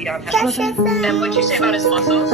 feet on him. And what'd you say about his muscles?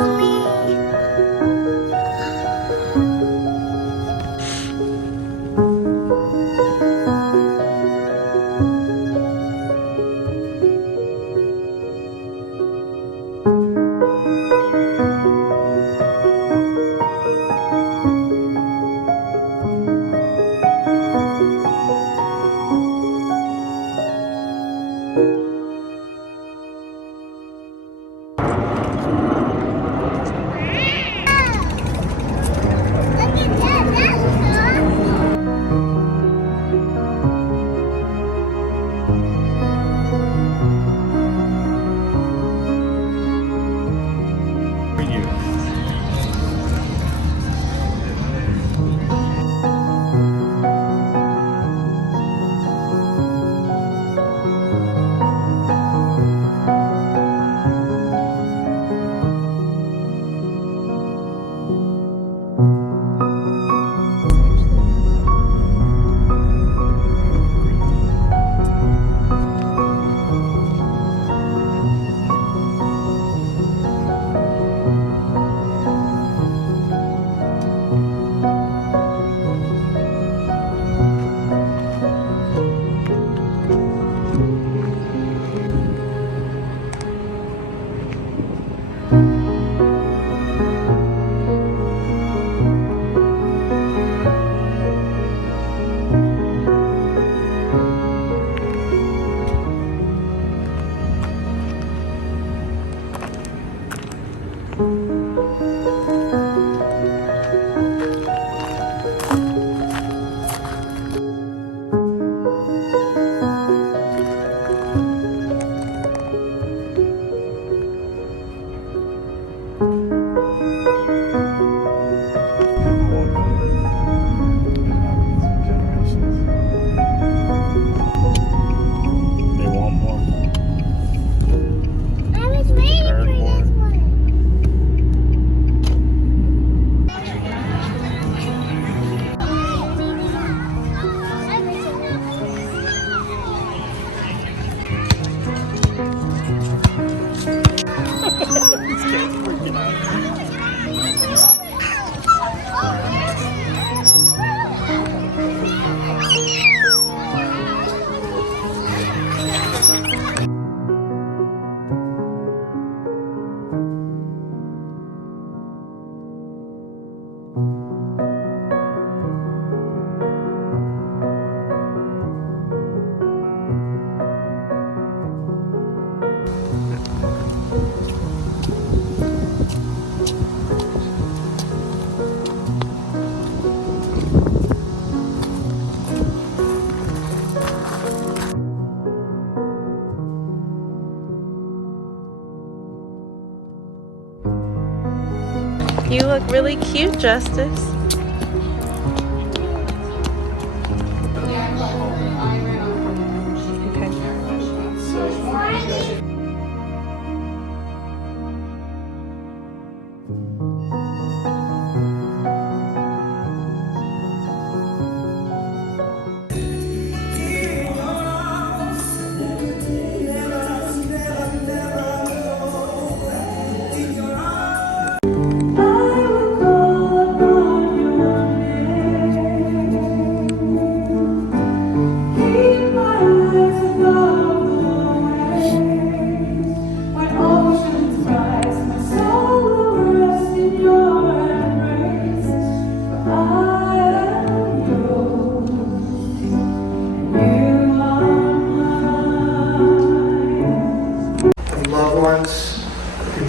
You look really cute, Justice.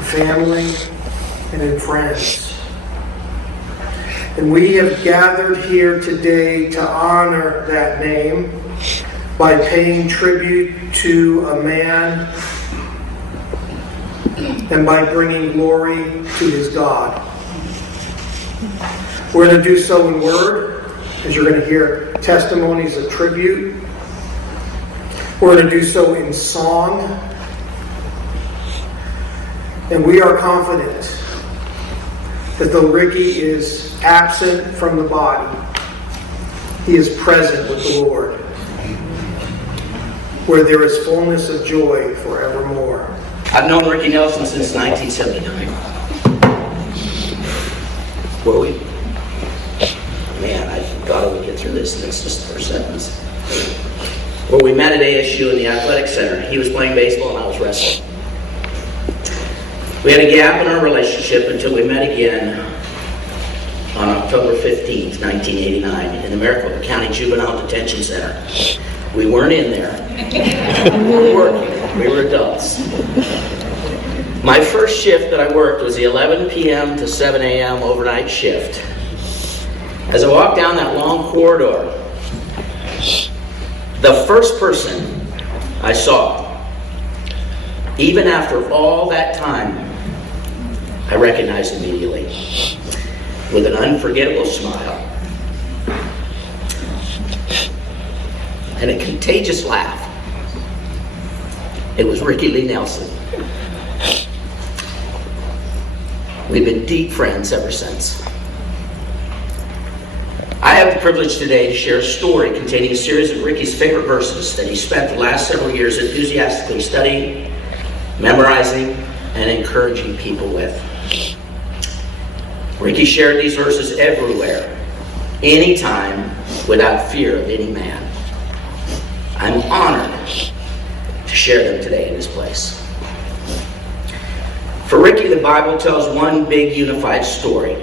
Family, and in friends. And we have gathered here today to honor that name by paying tribute to a man and by bringing glory to his God. We're going to do so in word, as you're going to hear testimonies of tribute. We're going to do so in song. And we are confident that though Ricky is absent from the body, he is present with the Lord, where there is fullness of joy forevermore. I've known Ricky Nelson since 1979. Were we? Man, I thought I would get through this, and it's just the first sentence. Where we met at ASU in the athletic center. He was playing baseball and I was wrestling. We had a gap in our relationship until we met again on October 15th, 1989 in the Maricopa County Juvenile Detention Center. We weren't in there. We were working. We were adults. My first shift that I worked was the 11 p.m. to 7 a.m. overnight shift. As I walked down that long corridor, the first person I saw, even after all that time, I recognized immediately with an unforgettable smile and a contagious laugh. It was Ricky Lee Nelson. We've been deep friends ever since. I have the privilege today to share a story containing a series of Ricky's favorite verses that he spent the last several years enthusiastically studying, memorizing, and encouraging people with. Ricky shared these verses everywhere, anytime, without fear of any man. I'm honored to share them today in this place. For Ricky, the Bible tells one big unified story.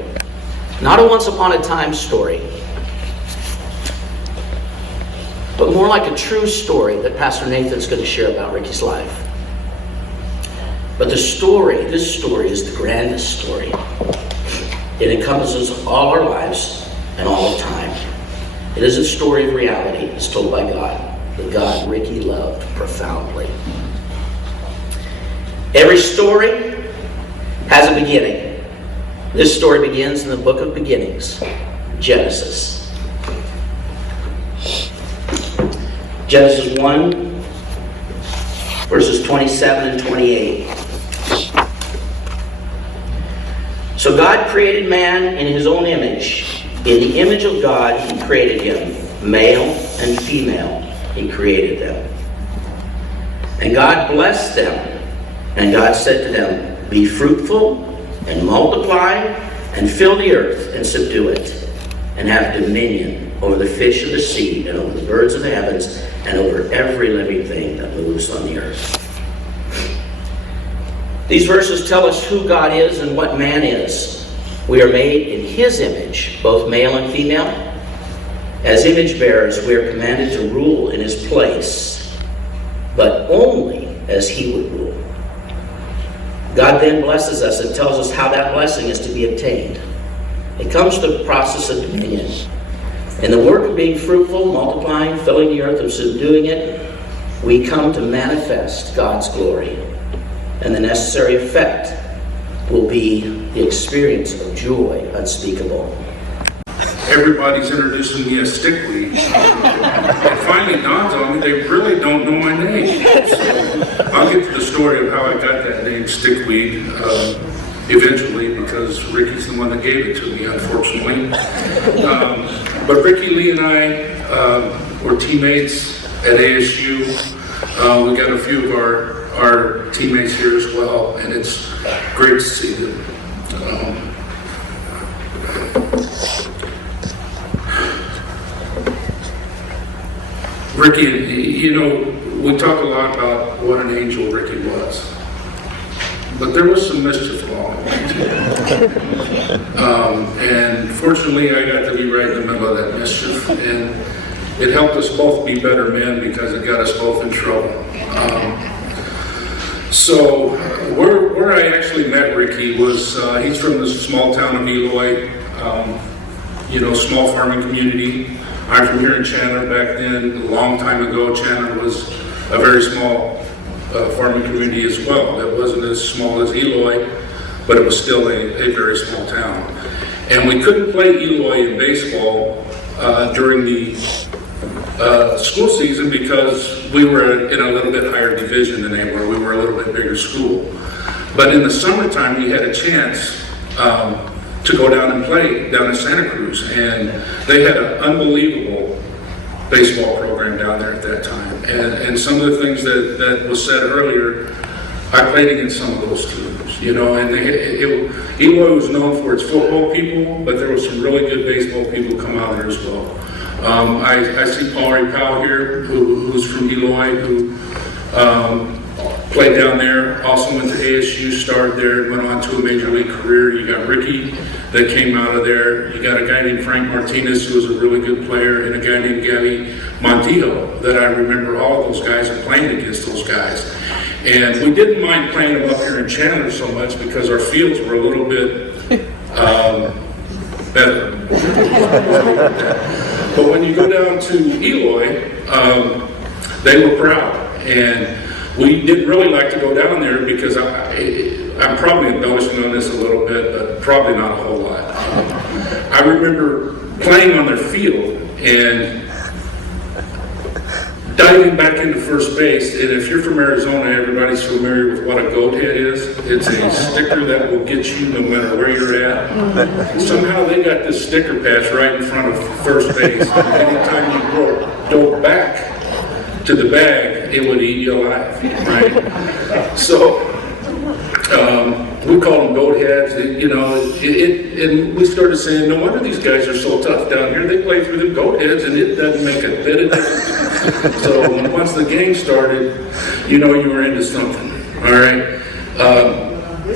Not a once upon a time story, but more like a true story that Pastor Nathan's going to share about Ricky's life. But this story is the grandest story. It encompasses all our lives and all of time. It is a story of reality. It's told by God, the God Ricky loved profoundly. Every story has a beginning. This story begins in the book of beginnings, Genesis. Genesis 1, verses 27 and 28. So God created man in his own image. In the image of God he created him. Male and female he created them. And God blessed them. And God said to them, be fruitful and multiply and fill the earth and subdue it. And have dominion over the fish of the sea and over the birds of the heavens and over every living thing that moves on the earth. These verses tell us who God is and what man is. We are made in his image, both male and female. As image bearers, we are commanded to rule in his place, but only as he would rule. God then blesses us and tells us how that blessing is to be obtained. It comes through the process of dominion. In the work of being fruitful, multiplying, filling the earth, and subduing it, we come to manifest God's glory. And the necessary effect will be the experience of joy unspeakable. Everybody's introducing me as Stickweed. It finally dawns on me they really don't know my name. So I'll get to the story of how I got that name, Stickweed, eventually, because Ricky's the one that gave it to me, unfortunately. But Ricky Lee and I were teammates at ASU. We got a few of our teammates here as well, and it's great to see them. Ricky, you know, we talk a lot about what an angel Ricky was, but there was some mischief along the way too. And fortunately, I got to be right in the middle of that mischief, and it helped us both be better men because it got us both in trouble. So where I actually met Ricky was, he's from this small town of Eloy, small farming community. I'm from here in Chandler. Back then, a long time ago, Chandler was a very small farming community as well. It wasn't as small as Eloy, but it was still a very small town. And we couldn't play Eloy in baseball during the school season because we were in a little bit higher division than they were. We were a little bit bigger school. But in the summertime, we had a chance to go down and play down in Santa Cruz. And they had an unbelievable baseball program down there at that time. And some of the things that was said earlier, I played against some of those teams, you know, and Eloy was known for its football people, but there was some really good baseball people come out there as well. I see Paul Powell here, who's from Eloy, who played down there, also went to ASU, started there, went on to a major league career. You got Ricky that came out of there. You got a guy named Frank Martinez, who was a really good player, and a guy named Gabby Montijo, that I remember all those guys and playing against those guys. And we didn't mind playing them up here in Chandler so much because our fields were a little bit better. But when you go down to Eloy, they were proud. And we didn't really like to go down there because I'm probably embellishing on this a little bit, but probably not a whole lot. I remember playing on their field and diving back into first base, and if you're from Arizona, everybody's familiar with what a goat head is. It's a sticker that will get you no matter where you're at. Somehow they got this sticker patch right in front of first base. Anytime you dove back to the bag, it would eat you alive, right? So we call them goat heads, you know, and we started saying, no wonder these guys are so tough down here. They play through the goat heads and it doesn't make a bit of difference. So once the game started, you know you were into something, all right?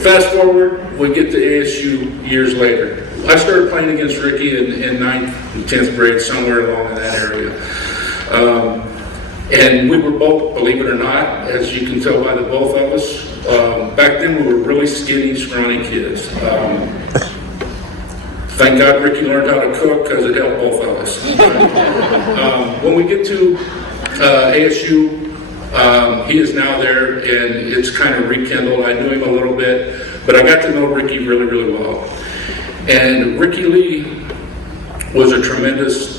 Fast forward, we get to ASU years later. I started playing against Ricky in 9th and 10th grade, somewhere along in that area. And we were both, believe it or not, as you can tell by the both of us, back then we were really skinny, scrawny kids. Thank God Ricky learned how to cook because it helped both of us. When we get to ASU, he is now there and it's kind of rekindled. I knew him a little bit, but I got to know Ricky really, really well. And Ricky Lee was a tremendous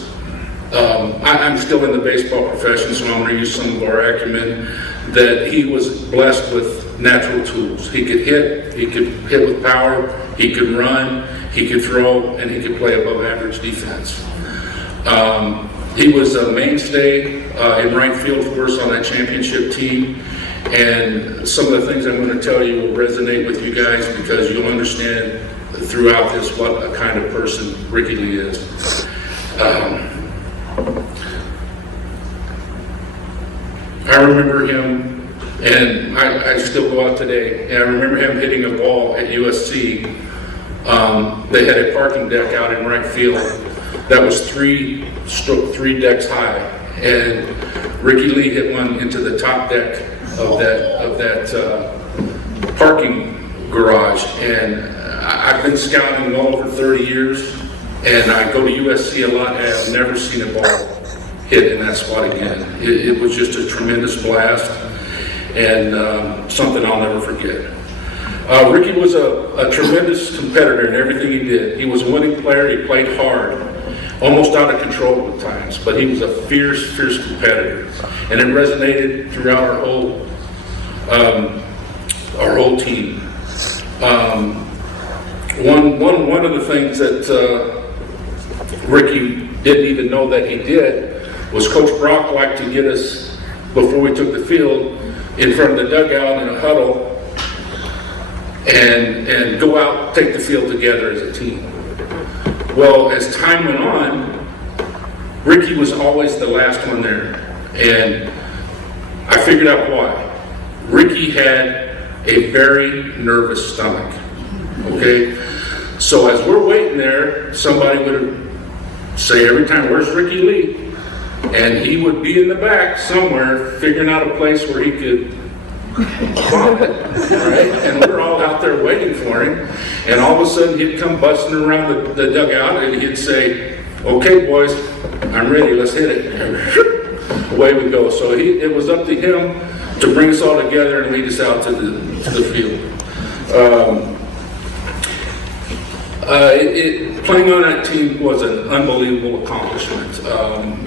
I'm still in the baseball profession, so I'm going to use some of our acumen, that he was blessed with natural tools. He could hit with power, he could run, he could throw, and he could play above average defense. He was a mainstay in right field for us on that championship team, and some of the things I'm going to tell you will resonate with you guys because you'll understand throughout this what a kind of person Ricky Lee is. I remember him, and I still go out today, and I remember him hitting a ball at USC. They had a parking deck out in right field that was three decks high, and Ricky Lee hit one into the top deck of that parking garage. And I've been scouting well over 30 years, and I go to USC a lot, and I've never seen a ball hit in that spot again. It was just a tremendous blast, and something I'll never forget. Ricky was a tremendous competitor in everything he did. He was a winning player, he played hard, almost out of control at times, but he was a fierce, fierce competitor. And it resonated throughout our whole team. One of the things that Ricky didn't even know that he did was Coach Brock liked to get us, before we took the field, in front of the dugout in a huddle and go out, take the field together as a team. Well, as time went on, Ricky was always the last one there, and I figured out why. Ricky had a very nervous stomach, okay? So as we're waiting there, somebody would say every time, "Where's Ricky Lee?" And he would be in the back somewhere figuring out a place where he could vomit, right? And we're all out there waiting for him. And all of a sudden he'd come busting around the dugout and he'd say, "Okay, boys, I'm ready, let's hit it." And away we go. So it was up to him to bring us all together and lead us out to the field. Playing on that team was an unbelievable accomplishment.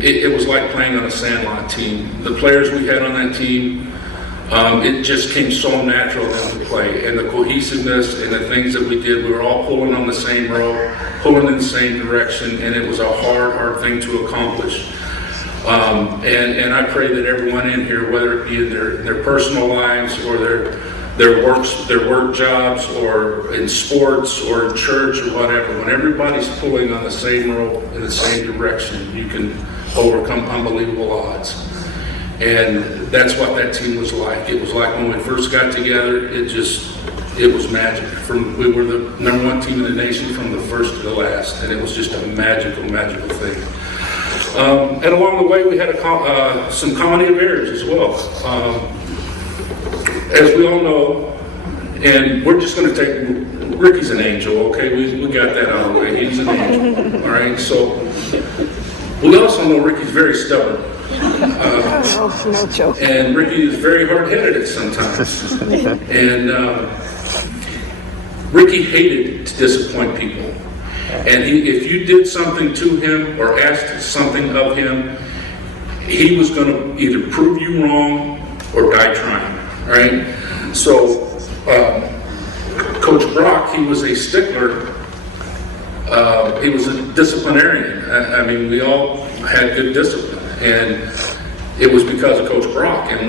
It was like playing on a Sandlot team. The players we had on that team, it just came so natural to play. And the cohesiveness and the things that we did, we were all pulling on the same rope, pulling in the same direction, and it was a hard thing to accomplish. And I pray that everyone in here, whether it be in their personal lives or their their work jobs, or in sports, or in church, or whatever. When everybody's pulling on the same rope in the same direction, you can overcome unbelievable odds. And that's what that team was like. It was like when we first got together, it was magic. We were the number one team in the nation from the first to the last, and it was just a magical thing. And along the way, we had some comedy of errors as well. As we all know, and we're just going to take, Ricky's an angel, okay? We got that out of the way. He's an angel, all right? So we also know Ricky's very stubborn. And Ricky is very hard-headed at sometimes. And Ricky hated to disappoint people. And if you did something to him or asked something of him, he was going to either prove you wrong or die trying, right? So Coach Brock, he was a stickler. He was a disciplinarian. I mean, we all had good discipline. And it was because of Coach Brock. And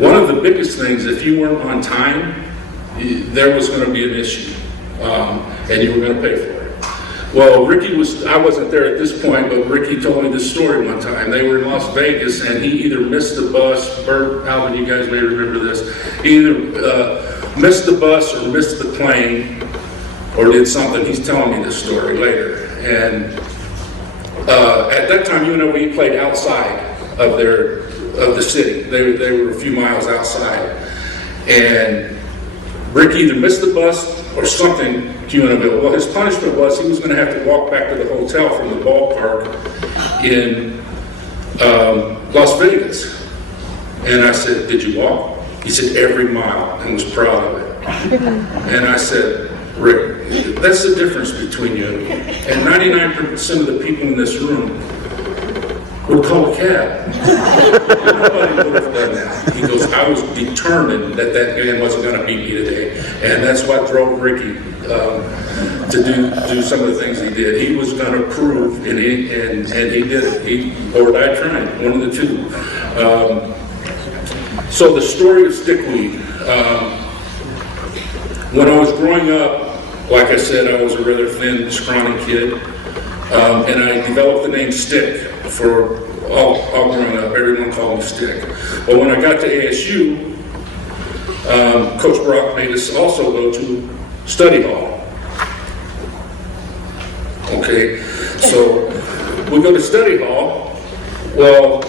one of the biggest things, if you weren't on time, there was going to be an issue, and you were going to pay for it. Well, I wasn't there at this point, but Ricky told me this story one time. They were in Las Vegas, and he either missed the bus, Bert, Alvin, you guys may remember this, he either missed the bus or missed the plane, or did something. He's telling me this story later. And at that time, UNLV played outside of the city. They were a few miles outside. And Ricky either missed the bus or something to UNLV. Well, his punishment was he was going to have to walk back to the hotel from the ballpark in Las Vegas. And I said, "Did you walk?" He said, "Every mile," and was proud of it. And I said, "Rick, that's the difference between you and me. And 99% of the people in this room would call a cab." Nobody would have done that. He goes, "I was determined that man wasn't going to beat me today." And that's what drove Ricky to do some of the things he did. He was going to prove, and he did it. He or died trying, one of the two. So the story of stickweed. When I was growing up, like I said, I was a rather thin, scrawny kid, and I developed the name Stick for all growing up. Everyone called me Stick. But when I got to ASU, Coach Brock made us also go to study hall. Okay, so we go to study hall. Well,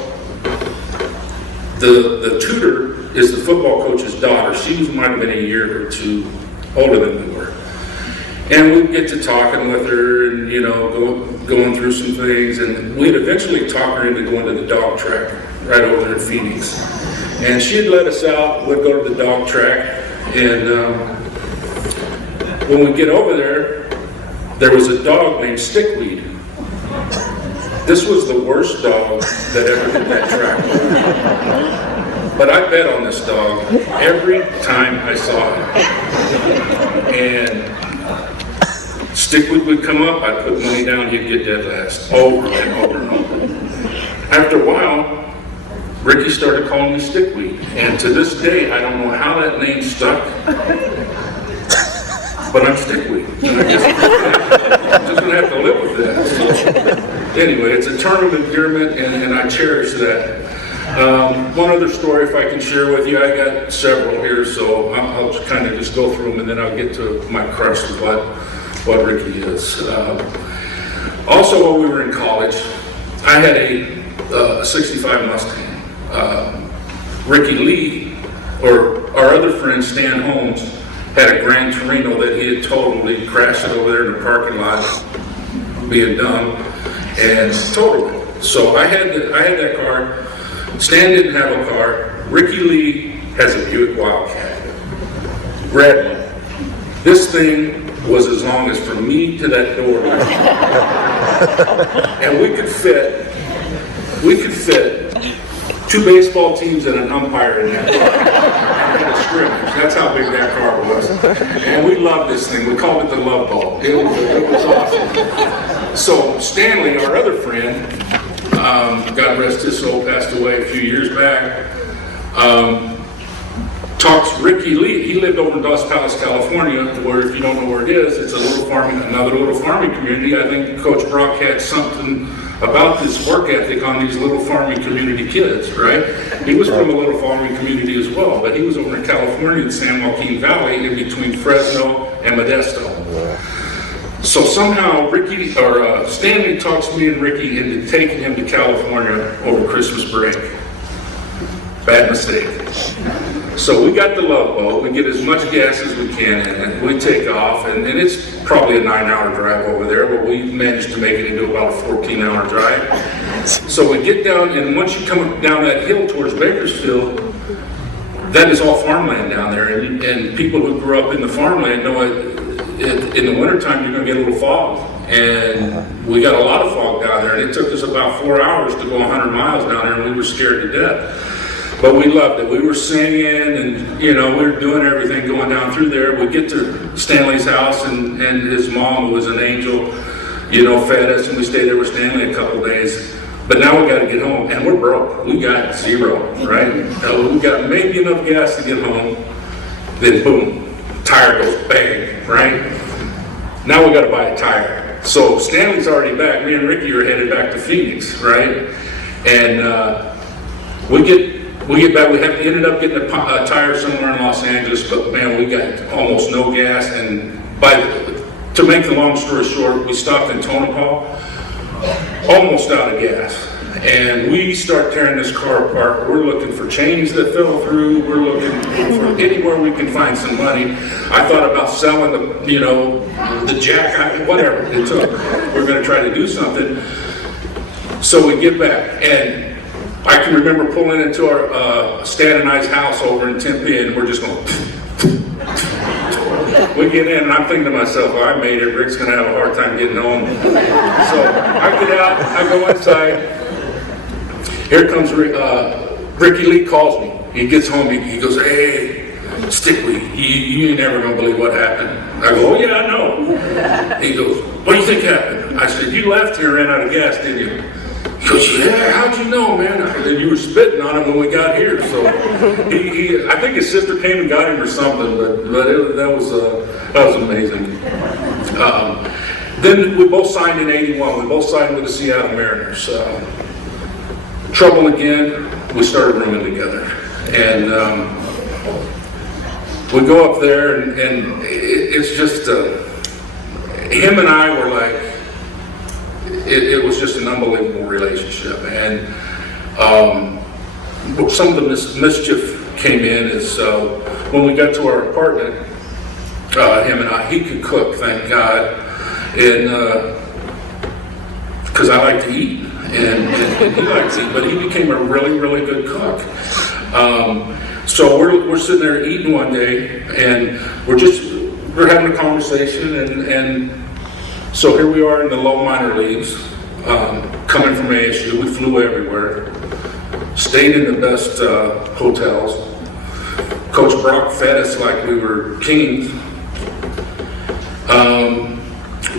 the tutor is the football coach's daughter. She might have been a year or two older than we were. And we'd get to talking with her and, going through some things. And we'd eventually talk her into going to the dog track right over there in Phoenix. And she'd let us out. We'd go to the dog track. And when we get over there was a dog named Stickweed. This was the worst dog that ever did that track. But I bet on this dog every time I saw him. And Stickweed would come up, I'd put money down, he'd get dead last, over and over and over. After a while, Ricky started calling me Stickweed. And to this day, I don't know how that name stuck, but I'm Stickweed. And I guess I'm just going to have to live with that. So, anyway, it's a term of endearment, and I cherish that. One other story, if I can share with you, I got several here, so I'll kind of just go through them, and then I'll get to my crush of what Ricky is. Also, while we were in college, I had a 65 Mustang. Ricky Lee, or our other friend Stan Holmes, had a Grand Torino that he had totally crashed it over there in the parking lot, being dumb, and totaled it. So I had that car. Stan didn't have a car. Ricky Lee has a Buick Wildcat. Red one. This thing was as long as from me to that door. And we could fit 2 baseball teams and an umpire in that car. In a scrimmage. That's how big that car was. And we loved this thing. We called it the Love Ball. It was awesome. So Stanley, our other friend, God rest his soul, passed away a few years back, talks Ricky Lee. He lived over in Dos Palace, California, where if you don't know where it is, it's another little farming community. I think Coach Brock had something about this work ethic on these little farming community kids, right? He was from a little farming community as well, but he was over in California in San Joaquin Valley in between Fresno and Modesto. So somehow Stanley talks me and Ricky into taking him to California over Christmas break. Bad mistake. So we got the Love Boat, we get as much gas as we can in it, we take off, and it's probably a 9-hour drive over there, but we managed to make it into about a 14-hour drive. So we get down, and once you come down that hill towards Bakersfield, that is all farmland down there, and people who grew up in the farmland know in the wintertime you're going to get a little fog, and we got a lot of fog down there, and it took us about 4 hours to go 100 miles down there, and we were scared to death. But we loved it. We were singing, and we were doing everything going down through there. We get to Stanley's house, and his mom, who was an angel, fed us, and we stayed there with Stanley a couple days. But now we got to get home, and we're broke. We got zero, right? We got maybe enough gas to get home. Then boom, tire goes bang, right? Now we got to buy a tire. So Stanley's already back. Me and Ricky are headed back to Phoenix, right? And we get back. We ended up getting a tire somewhere in Los Angeles, but man, we got almost no gas. And to make the long story short, we stopped in Tonopah, almost out of gas. And we start tearing this car apart. We're looking for chains that fell through. We're looking for anywhere we can find some money. I thought about selling the jack, whatever it took. We're going to try to do something. So we get back, and I can remember pulling into our Stan and I's house over in Tempe, and we're just going. We get in, and I'm thinking to myself, well, I made it. Rick's going to have a hard time getting home. So I get out, I go inside. Here comes Ricky Lee calls me. He gets home, he goes, "Hey, Stickley, you ain't never gonna believe what happened." I go, "Oh yeah, I know." He goes, "What do you think happened?" I said, "You left here and ran out of gas, didn't you?" He goes, "Yeah, how'd you know, man?" I said, "You were spitting on him when we got here." So I think his sister came and got him or something, but that was amazing. Then we both signed in '81. We both signed with the Seattle Mariners. Trouble again, we started rooming together. And we go up there, and it's just, him and I were like, it was just an unbelievable relationship. And some of the mischief came in is when we got to our apartment, him and I, he could cook, thank God, and because I like to eat. And he likes to eat, but he became a really, really good cook. So we're sitting there eating one day, and we're having a conversation, and so here we are in the low minor leagues, coming from ASU. We flew everywhere, stayed in the best hotels. Coach Brock fed us like we were kings.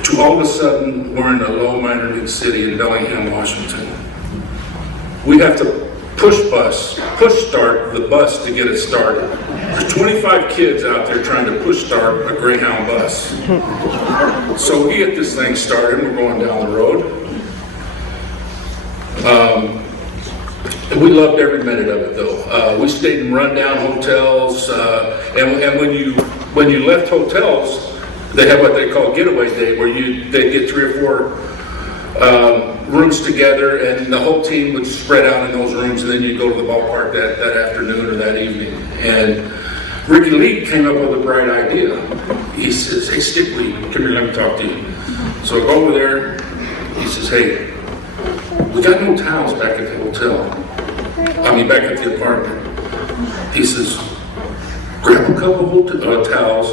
To all of a sudden, we're in a low minor league city in Bellingham, Washington. We have to push start the bus to get it started. There's 25 kids out there trying to push start a Greyhound bus. So we get this thing started, we're going down the road. And we loved every minute of it, though. We stayed in rundown hotels, and when you left hotels, they have what they call getaway day, where they get 3 or 4 rooms together, and the whole team would spread out in those rooms, and then you go to the ballpark that afternoon or that evening. And Ricky Lee came up with a bright idea. He says, "Hey, Stickley, come here, let me talk to you." So I go over there. He says, "Hey, we got no towels back at the hotel. Back at the apartment." He says, "Grab a couple of towels,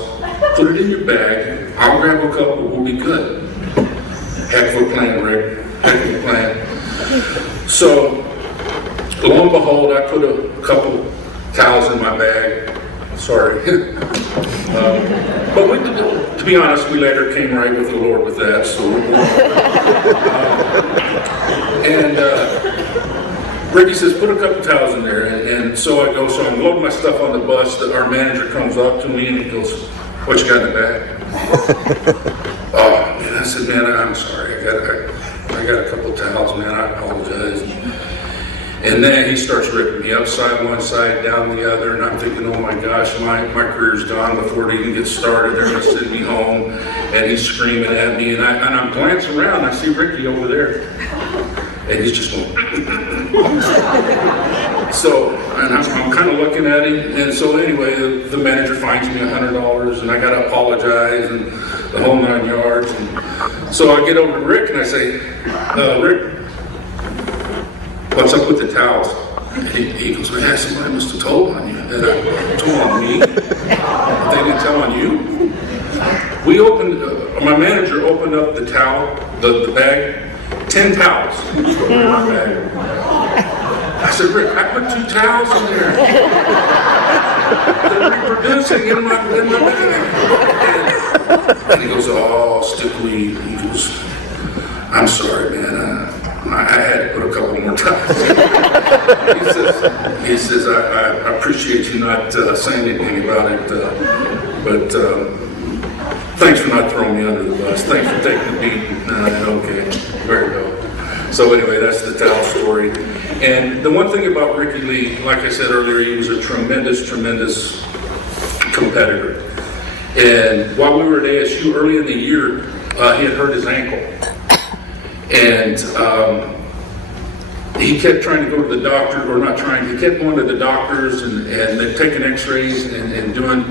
put it in your bag. I'll grab a couple, we'll be good." Heck of a plan, Rick. Heck of a plan. So, lo and behold, I put a couple towels in my bag. Sorry. But to be honest, we later came right with the Lord with that. So, Ricky says, put a couple towels in there, and so I go, so I'm loading my stuff on the bus, our manager comes up to me and he goes, what you got in the bag? Oh, man, I said, man, I'm sorry, I got a couple towels, man, I apologize. And then he starts ripping me upside one side, down the other, and I'm thinking, oh my gosh, my career's gone before it even gets started. They're gonna send me home, and he's screaming at me, and I'm glancing around, I see Ricky over there, and he's just going. So, and I'm kind of looking at him, and so anyway, the manager fines me $100, and I gotta apologize, and the whole 9 yards. And so I get over to Rick, and I say, Rick, what's up with the towels? And he goes, man, somebody must have told on you. And I told on me? They didn't tell on you? We opened, my manager opened up the towel, the bag, 10 towels in my bag. I said, Rick, I put 2 towels in there. They're reproducing in my bag. And he goes, oh, stickweed. He goes, I'm sorry, man. I had to put a couple more times. He says, I appreciate you not saying anything about it, but thanks for not throwing me under the bus. Thanks for taking the beat. Okay, very well. So anyway, that's the towel story. And the one thing about Ricky Lee, like I said earlier, he was a tremendous, tremendous competitor. And while we were at ASU early in the year, he had hurt his ankle. And he kept trying to go to the doctor, or not trying, he kept going to the doctors and they'd taken x-rays and doing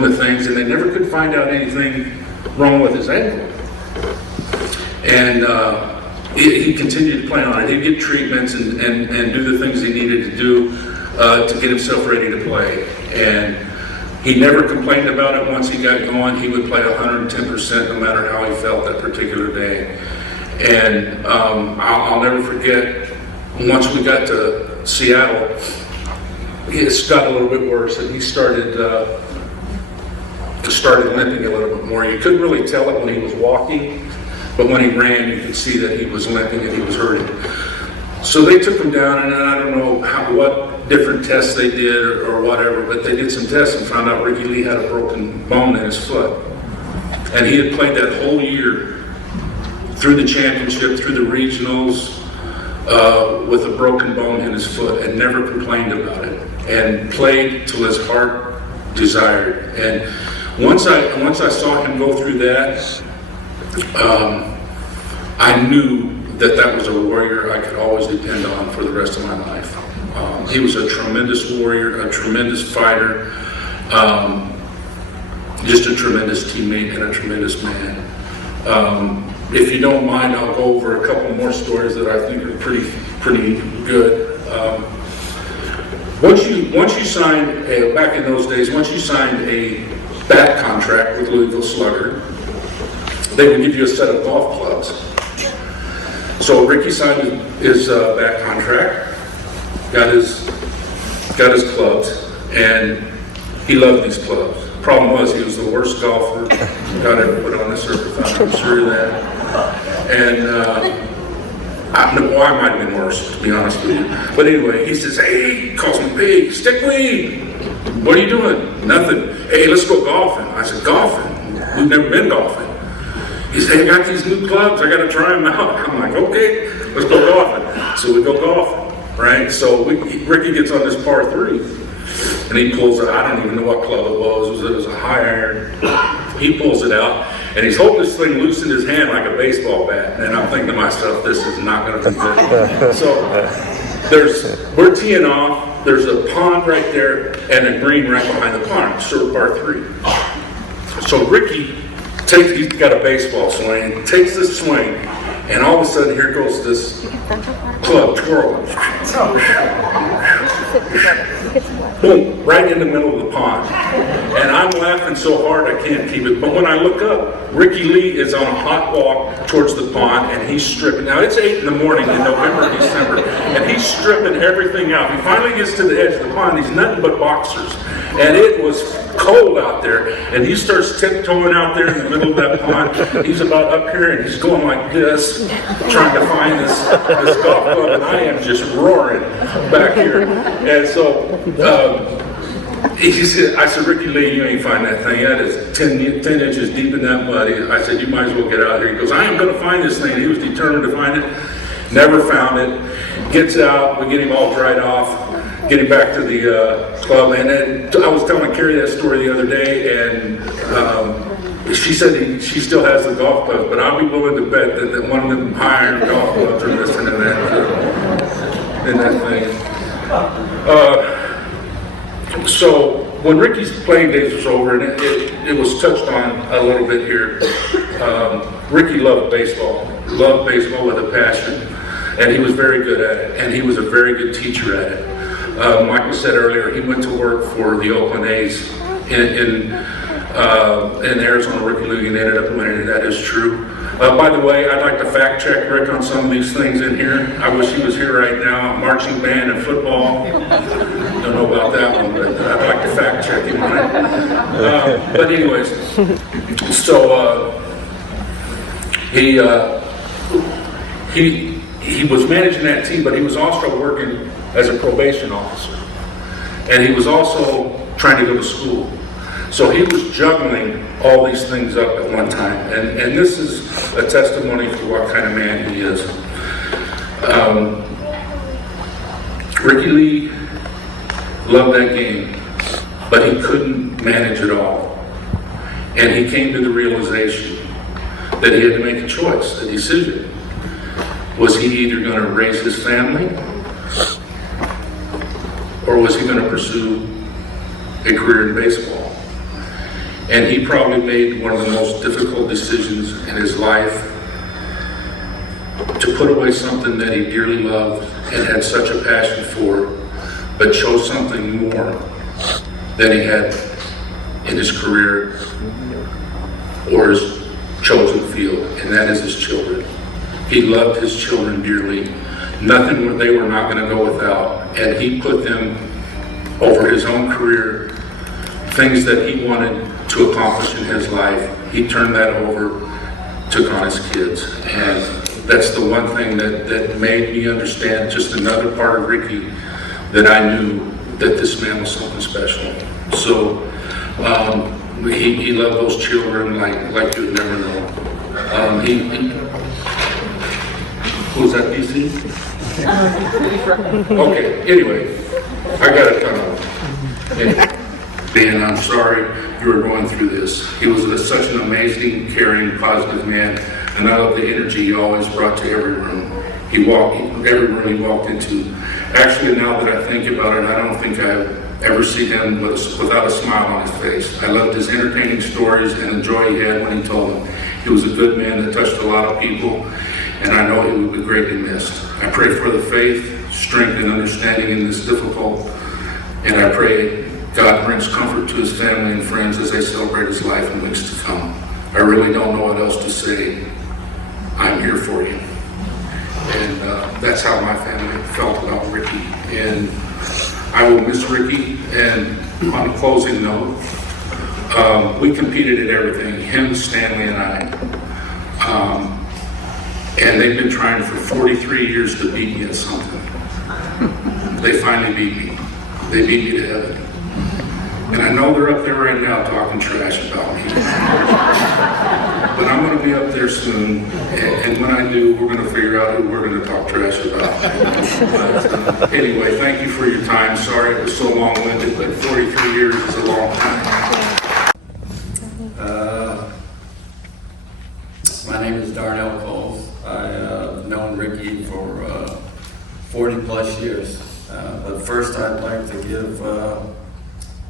the things, and they never could find out anything wrong with his ankle. And he continued to play on it. He'd get treatments and do the things he needed to do to get himself ready to play. And he never complained about it. Once he got going, he would play 110% no matter how he felt that particular day. And I'll never forget, once we got to Seattle, it got a little bit worse, and he started limping a little bit more. You couldn't really tell it when he was walking, but when he ran, you could see that he was limping and he was hurting. So they took him down, and I don't know what different tests they did or whatever, but they did some tests and found out Ricky Lee had a broken bone in his foot. And he had played that whole year through the championship, through the regionals, with a broken bone in his foot, and never complained about it, and played till his heart desired. And once I saw him go through that, I knew that was a warrior I could always depend on for the rest of my life. He was a tremendous warrior, a tremendous fighter, just a tremendous teammate and a tremendous man. If you don't mind, I'll go over a couple more stories that I think are pretty good. Once you signed, back in those days, once you signed a bat contract with Louisville Slugger, they would give you a set of golf clubs. So Ricky signed his bat contract, got his clubs, and he loved these clubs. Problem was, he was the worst golfer God ever put on this earth. I'm sure of that. And I might have been worse, to be honest with you. But anyway, he says, hey, he calls me Pig, stickweed. What are you doing? Nothing. Hey, let's go golfing. I said, golfing? We've never been golfing. He said, I got these new clubs, I got to try them out. I'm like, okay, let's go golfing. So we go golfing, right? So Ricky gets on this par 3, and he pulls it. I don't even know what club it was. It was a high iron. He pulls it out, and he's holding this thing loose in his hand like a baseball bat. And I'm thinking to myself, this is not going to be good. So we're teeing off. There's a pond right there and a green right behind the pond, short par 3. So Ricky he's got a baseball swing, takes this swing, and all of a sudden here goes this club twirling. Boom, right in the middle of the pond. And I'm laughing so hard I can't keep it. But when I look up, Ricky Lee is on a hot walk towards the pond, and he's stripping. Now, it's 8 in the morning in November, December, and he's stripping everything out. He finally gets to the edge of the pond. He's nothing but boxers. And it was cold out there, and he starts tiptoeing out there in the middle of that pond. He's about up here, and he's going like this, trying to find this golf club, and I am just roaring back here. And so I said, Ricky Lee, you ain't find that thing. That is 10 inches deep in that mud. I said, you might as well get out of here. He goes, I am going to find this thing. And he was determined to find it. Never found it. Gets out. We get him all dried off. Get him back to the club. And then I was telling Carrie that story the other day, and she said she still has the golf clubs, but I'll be willing to bet that one of them high-iron golf clubs are missing in that thing. So when Ricky's playing days was over, and it was touched on a little bit here, Ricky loved baseball with a passion, and he was very good at it, and he was a very good teacher at it. Michael said earlier, he went to work for the Oakland A's in Arizona Rookie League and ended up winning. That is true. By the way, I'd like to fact check Rick on some of these things in here. I wish he was here right now. Marching band and football. Don't know about that one, but I'd like to fact check him on it. But anyways, so he was managing that team, but he was also working as a probation officer, and he was also trying to go to school. So he was juggling all these things up at one time, and this is a testimony for what kind of man he is. Ricky Lee loved that game, but he couldn't manage it all. And he came to the realization that he had to make a choice, a decision. Was he either going to raise his family, or was he going to pursue a career in baseball? And he probably made one of the most difficult decisions in his life to put away something that he dearly loved and had such a passion for, but chose something more than he had in his career or his chosen field, and that is his children. He loved his children dearly. Nothing they were not going to go without, and he put them over his own career, things that he wanted to accomplish in his life. He turned that over, took on his kids, and that's the one thing that made me understand just another part of Ricky, that I knew that this man was something special. So he loved those children like you'd never know. Who's that, DC? Okay, anyway, I got a ton of them. Dan, I'm sorry you were going through this. He was such an amazing, caring, positive man, and I love the energy he always brought to every room. Every room he walked into. Actually, now that I think about it, I don't think I've ever seen him without a smile on his face. I loved his entertaining stories and the joy he had when he told them. He was a good man that touched a lot of people, and I know he would be greatly missed. I pray for the faith, strength, and understanding in this difficult, and I pray God brings comfort to his family and friends as they celebrate his life in weeks to come. I really don't know what else to say. I'm here for you. And that's how my family felt about Ricky. And I will miss Ricky. And on a closing note, we competed at everything, him, Stanley, and I. And they've been trying for 43 years to beat me at something. They finally beat me. They beat me to heaven. And I know they're up there right now talking trash about me. But I'm going to be up there soon, and when I do, we're going to figure out who we're going to talk trash about. But, anyway, thank you for your time. Sorry it was so long-winded, but 43 years is a long time. My name is Darnell Coles. I've known Ricky for 40 plus years. But first I'd like to give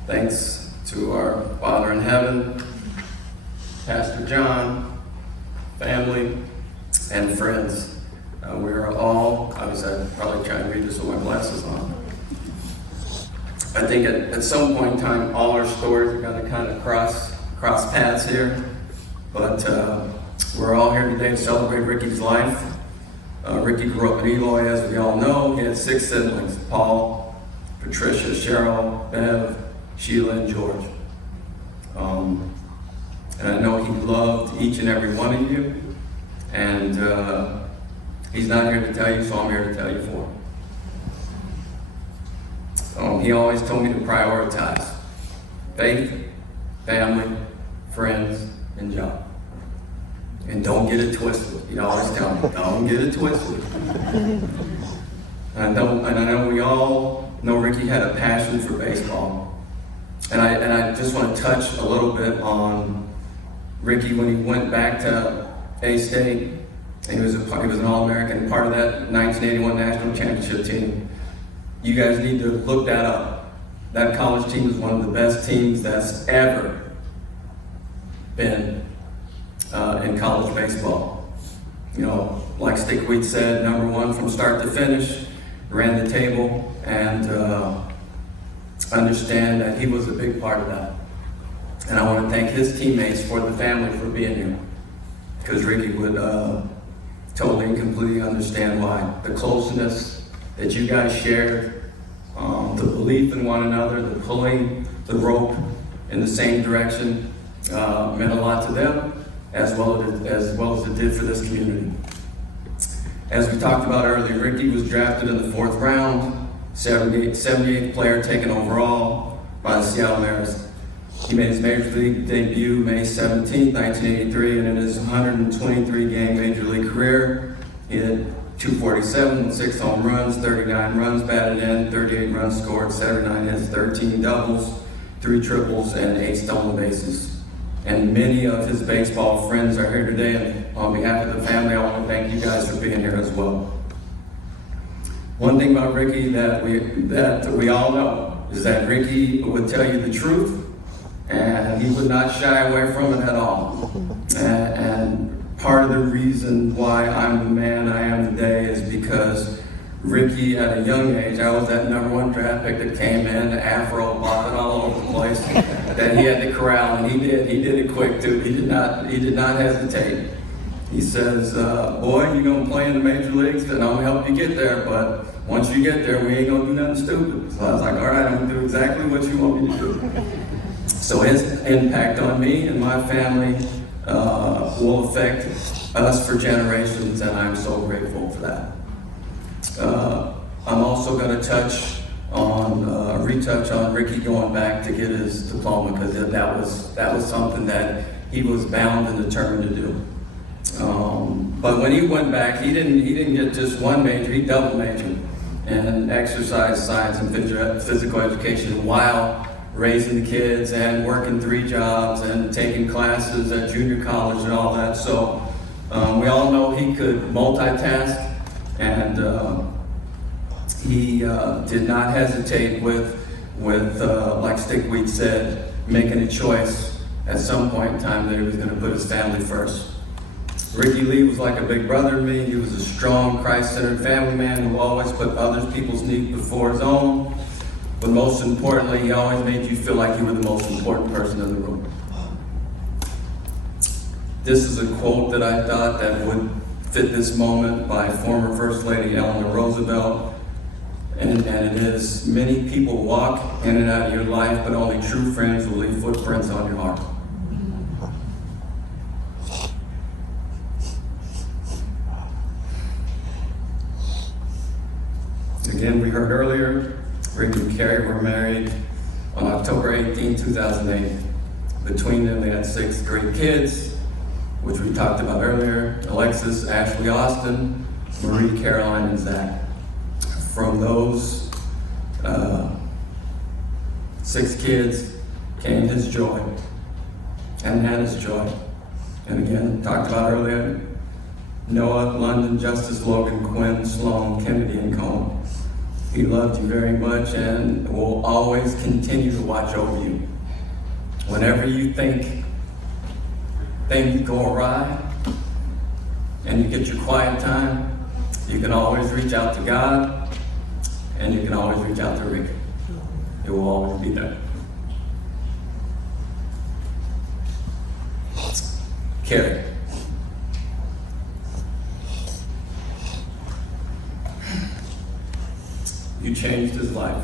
thanks to our Father in Heaven, Pastor John, family, and friends. We are all, I'd probably try to read this with my glasses on. I think at some point in time, all our stories are going to kind of cross paths here. But we're all here today to celebrate Ricky's life. Ricky grew up in Eloy, as we all know. He had 6 siblings: Paul, Patricia, Cheryl, Bev, Sheila, and George. And I know he loved each and every one of you. And he's not here to tell you, so I'm here to tell you for him. He always told me to prioritize faith, family, friends, and job. And don't get it twisted. He'd always tell me, don't get it twisted. And I know we all know Ricky had a passion for baseball. And I just want to touch a little bit on Ricky when he went back to A-State. And he was an All-American, part of that 1981 National Championship team. You guys need to look that up. That college team is one of the best teams that's ever been in college baseball. You know, like Stickweed said, #1 from start to finish, ran the table, and understand that he was a big part of that. And I want to thank his teammates for the family for being here, because Ricky would totally and completely understand why. The closeness that you guys shared, the belief in one another, the pulling the rope in the same direction meant a lot to them, as well as it did for this community. As we talked about earlier, Ricky was drafted in the 4th round, 78th player taken overall by the Seattle Mariners. He made his Major League debut May 17, 1983, and in his 123-game Major League career, he hit .247 with 6 home runs, 39 runs batted in, 38 runs scored, 79 hits, 13 doubles, 3 triples, and 8 stolen bases. And many of his baseball friends are here today, and on behalf of the family, I want to thank you guys for being here as well. One thing about Ricky that we all know is that Ricky would tell you the truth, and he would not shy away from it at all. And part of the reason why I'm the man I am today is because Ricky, at a young age, I was that #1 draft pick that came in, the afro, bobbing all over the place, that he had to corral, and he did it quick too. He did not hesitate. He says, boy, you're gonna play in the major leagues, then I'm gonna help you get there, but once you get there, we ain't gonna do nothing stupid. So I was like, all right, I'm gonna do exactly what you want me to do. So his impact on me and my family will affect us for generations, and I'm so grateful for that. I'm also going to retouch on Ricky going back to get his diploma, because that was something that he was bound and determined to do. But when he went back, he didn't get just one major; he double majored in exercise science and physical education while raising the kids and working 3 jobs and taking classes at junior college and all that. So we all know he could multitask, and he did not hesitate with like Stickweed said, making a choice at some point in time that he was going to put his family first. Ricky Lee was like a big brother to me. He was a strong, Christ-centered family man who always put other people's needs before his own. But most importantly, he always made you feel like you were the most important person in the room. This is a quote that I thought that would fit this moment by former First Lady Eleanor Roosevelt. And it is, many people walk in and out of your life, but only true friends will leave footprints on your heart. Again, we heard earlier, Ricky and Carrie were married on October 18, 2008. Between them, they had 6 great kids, which we talked about earlier: Alexis, Ashley, Austin, Marie, Caroline, and Zach. From those 6 kids came his joy and Hannah's joy. And again, talked about earlier, Noah, London, Justice, Logan, Quinn, Sloan, Kennedy, and Cohen. He loved you very much and will always continue to watch over you. Whenever you think things go awry and you get your quiet time, you can always reach out to God, and you can always reach out to Rick. It will always be there. Carrie. You changed his life.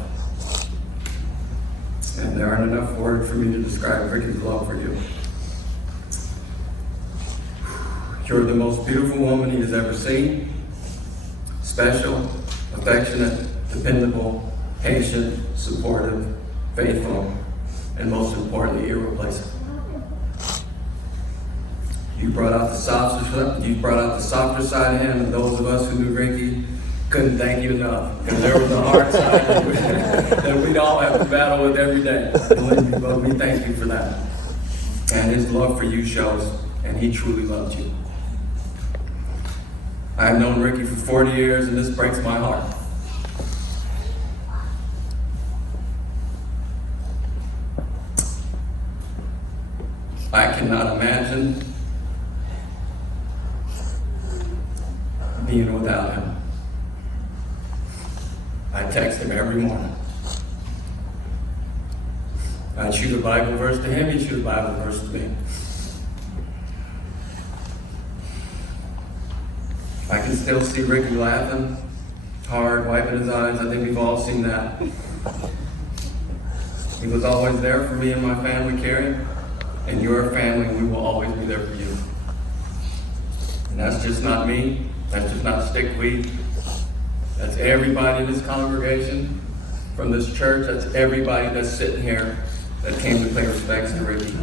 And there aren't enough words for me to describe Ricky's love for you. You're the most beautiful woman he has ever seen. Special, affectionate, dependable, patient, supportive, faithful, and most importantly, irreplaceable. You brought out the softer side of him, and those of us who knew Ricky couldn't thank you enough, because there was a hard side that we'd all have to battle with every day. But we thank you for that. And his love for you shows, and he truly loved you. I've known Ricky for 40 years, and this breaks my heart. I cannot imagine being without him. I text him every morning. I shoot a Bible verse to him, he shoot a Bible verse to me. I can still see Ricky laughing hard, wiping his eyes. I think we've all seen that. He was always there for me and my family, Carrie. And your family, we will always be there for you. And that's just not me. That's just not Stickweed. That's everybody in this congregation, from this church. That's everybody that's sitting here that came to pay respects to Ricky.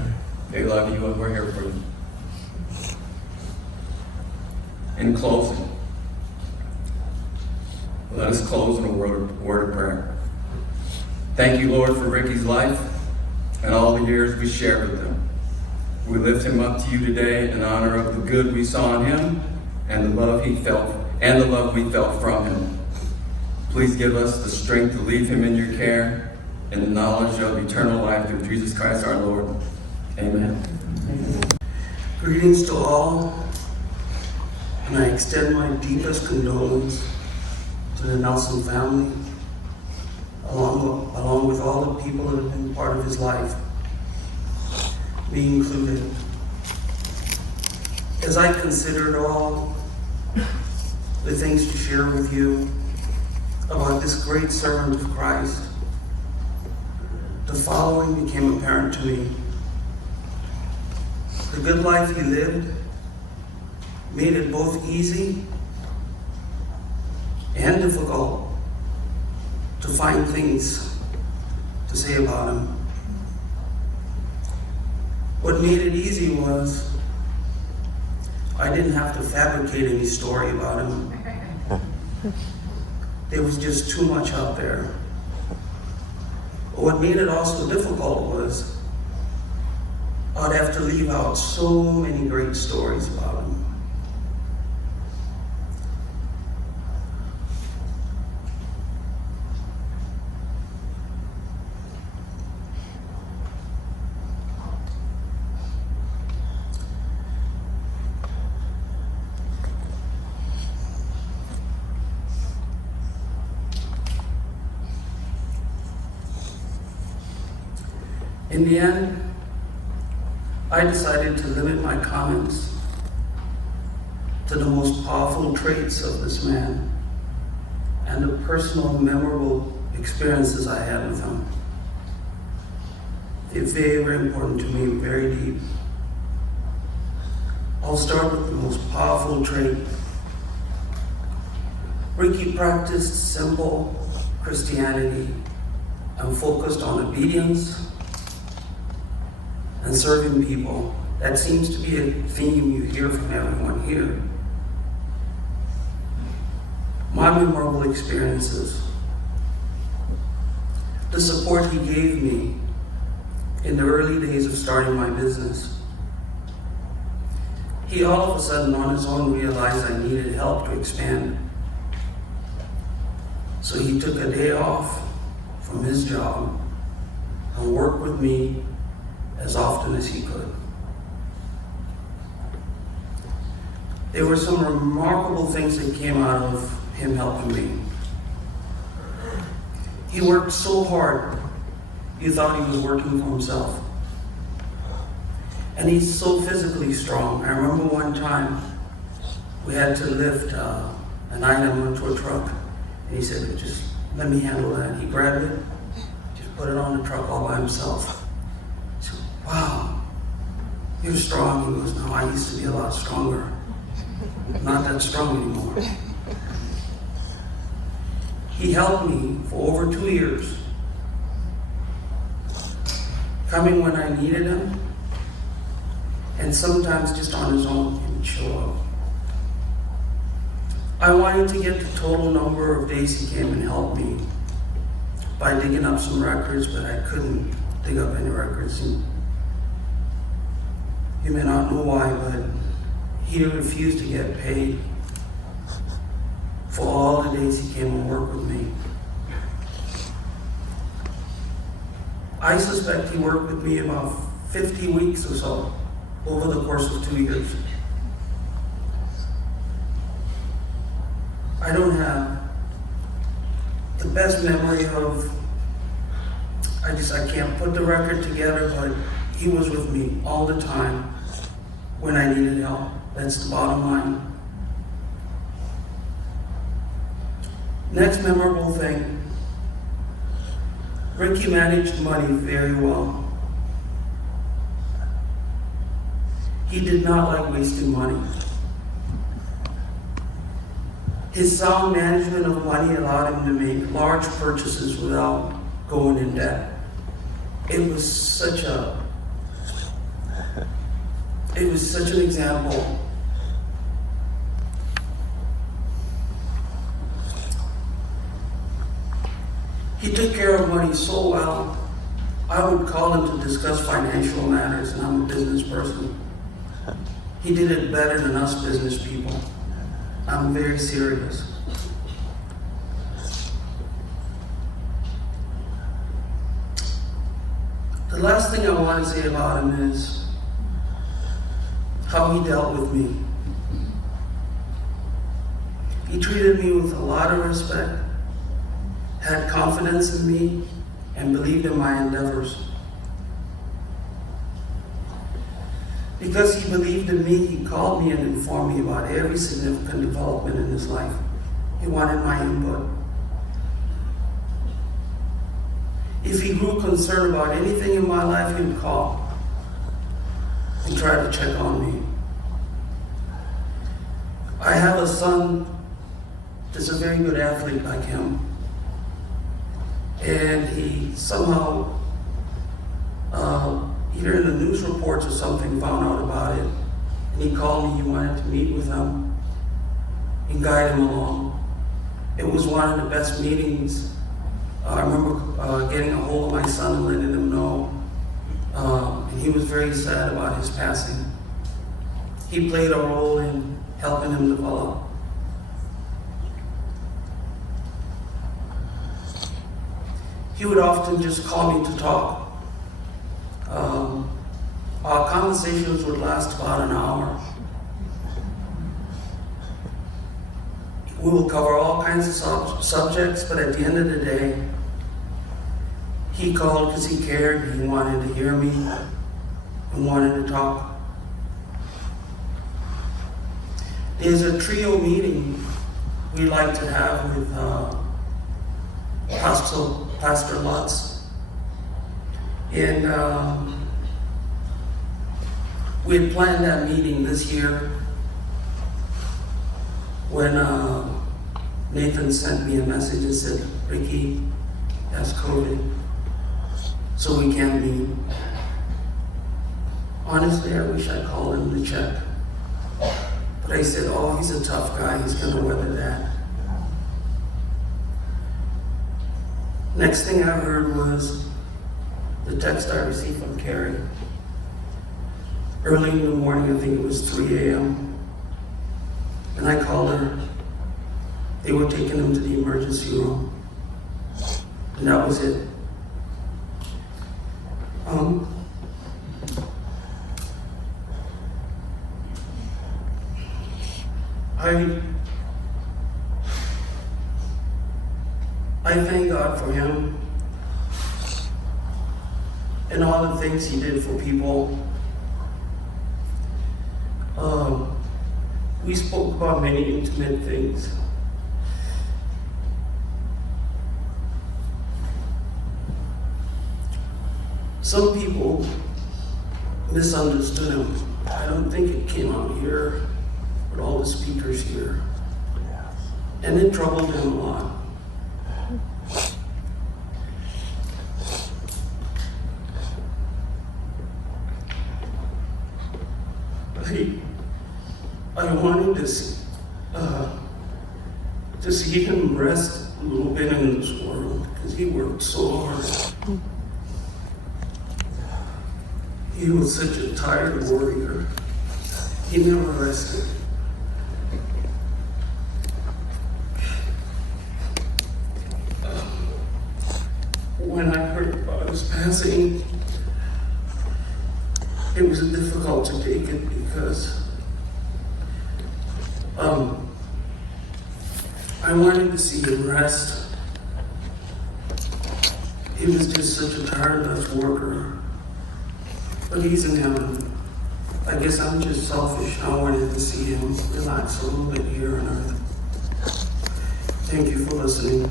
They love you, and we're here for you. In closing, let us close in a word of prayer. Thank you, Lord, for Ricky's life and all the years we shared with him. We lift him up to you today in honor of the good we saw in him and the love he felt and the love we felt from him. Please give us the strength to leave him in your care and the knowledge of eternal life through Jesus Christ our Lord. Amen. Greetings to all, and I extend my deepest condolence to the Nelson family, along with all the people that have been part of his life, me included. As I considered all the things to share with you about this great servant of Christ, the following became apparent to me. The good life he lived made it both easy and difficult to find things to say about him. What made it easy was I didn't have to fabricate any story about him. There was just too much out there. But what made it also difficult was I'd have to leave out so many great stories about him. In the end, I decided to limit my comments to the most powerful traits of this man and the personal, memorable experiences I had with him. They're very, very important to me, very deep. I'll start with the most powerful trait. Ricky practiced simple Christianity and focused on obedience and serving people. That seems to be a theme you hear from everyone here. My memorable experiences, the support he gave me in the early days of starting my business. He all of a sudden on his own realized I needed help to expand. So he took a day off from his job and worked with me as often as he could. There were some remarkable things that came out of him helping me. He worked so hard you thought he was working for himself. And he's so physically strong. I remember one time we had to lift an item onto a truck, and he said, just let me handle that. He grabbed it, just put it on the truck all by himself. I said, wow, you're strong. He goes, no, I used to be a lot stronger. I'm not that strong anymore. He helped me for over 2 years, coming when I needed him, and sometimes just on his own, he would show up. I wanted to get the total number of days he came and helped me by digging up some records, but I couldn't dig up any records. And you may not know why, but he refused to get paid for all the days he came and worked with me. I suspect he worked with me about 50 weeks or so over the course of 2 years. I don't have the best memory of, I can't put the record together, but he was with me all the time when I needed help. That's the bottom line. Next memorable thing, Ricky managed money very well. He did not like wasting money. His sound management of money allowed him to make large purchases without going in debt. It was such an example. He took care of money so well. I would call him to discuss financial matters, and I'm a business person. He did it better than us business people. I'm very serious. The last thing I want to say about him is how he dealt with me. He treated me with a lot of respect, had confidence in me, and believed in my endeavors. Because he believed in me, he called me and informed me about every significant development in his life. He wanted my input. If he grew concerned about anything in my life, he would call and try to check on me. I have a son that's a very good athlete like him. And he somehow, either in the news reports or something, found out about it. And he called me, he wanted to meet with him and guide him along. It was one of the best meetings. I remember getting a hold of my son and letting him know. And he was very sad about his passing. He played a role in helping him develop. He would often just call me to talk. Our conversations would last about an hour. We will cover all kinds of subjects, but at the end of the day, he called because he cared, he wanted to hear me, and wanted to talk. There's a trio meeting we like to have with Pastor Lutz. And we had planned that meeting this year when Nathan sent me a message and said, Ricky has COVID, so we can't meet. Honestly, I wish I called him to check. But I said, oh, he's a tough guy, he's gonna weather that. Next thing I heard was the text I received from Carrie. Early in the morning, I think it was 3 a.m. And I called her. They were taking him to the emergency room. And that was it. I thank God for him. and all the things he did for people. We spoke about many intimate things. Some people misunderstood him. I don't think it came out here with all the speakers here. And it troubled him a lot. I wanted to see him rest a little bit in this world because he worked so hard. He was such a tired warrior. He never rested. When I heard about his passing, it was difficult to take it because I wanted to see him rest. He was just such a tireless worker, but he's in heaven. I guess I'm just selfish. I wanted to see him relax a little bit here on earth. Thank you for listening.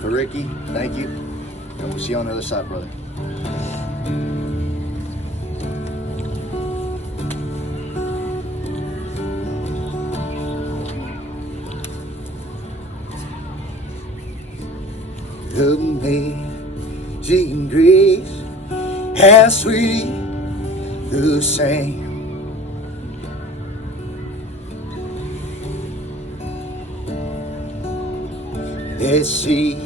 For Ricky, thank you. And we'll see you on the other side, brother. Amazing grace, how sweet the sound that saved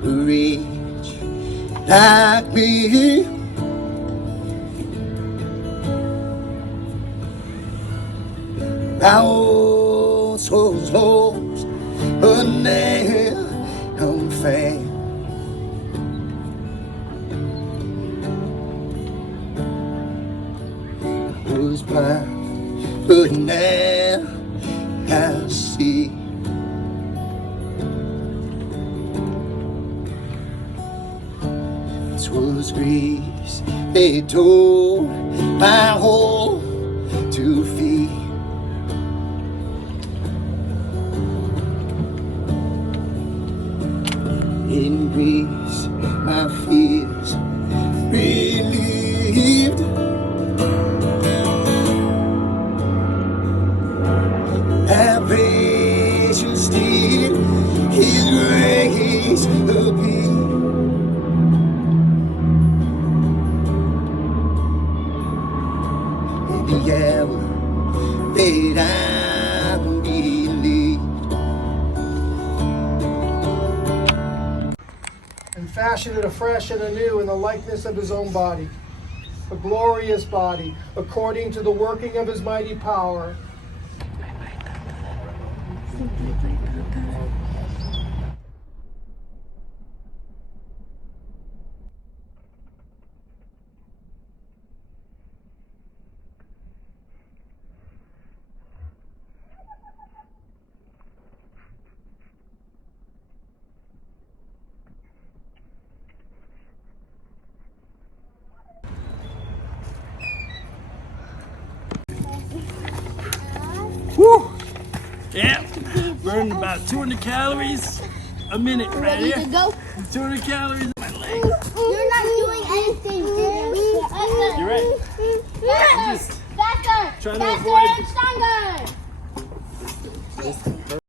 a wretch like me. I once was lost, but now I'm found. Was blind, but now I see. This was grace that tore my heart to feed. In grace, my fears relieved. How precious did His grace appear. In the hour that I believed. And fashioned it afresh and anew in the likeness of his own body, a glorious body, according to the working of his mighty power. Woo! Yeah, burning about 200 calories a minute right here. 200 calories in my leg. You're not doing anything, You're right. Faster! Trying to Faster avoid and stronger!